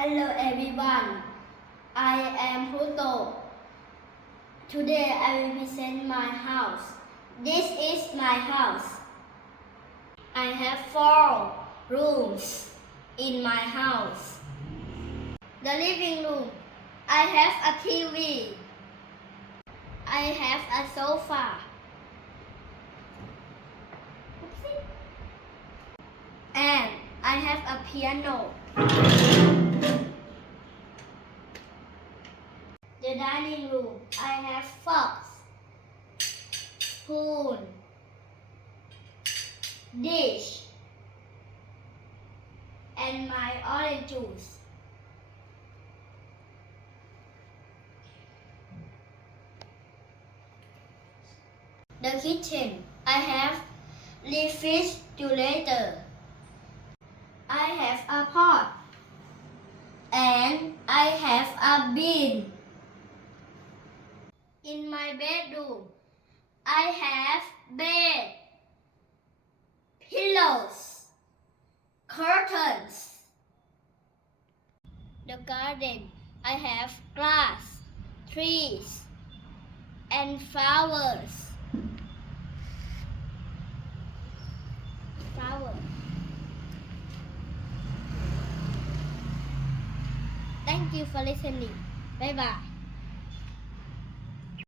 Hello everyone. I am Pluto. Today I will present my house. This is my house. I have four rooms in my house. The living room. I have a TV. I have a sofa. And I have a piano. The dining room. I have forks, spoon, dish, and my orange juice. The kitchen. I have refrigerator. I have a pot. And I have a bin. My bedroom, I have bed, pillows, curtains. The garden, I have grass, trees, and flowers. Flower. Thank you for listening. Bye bye.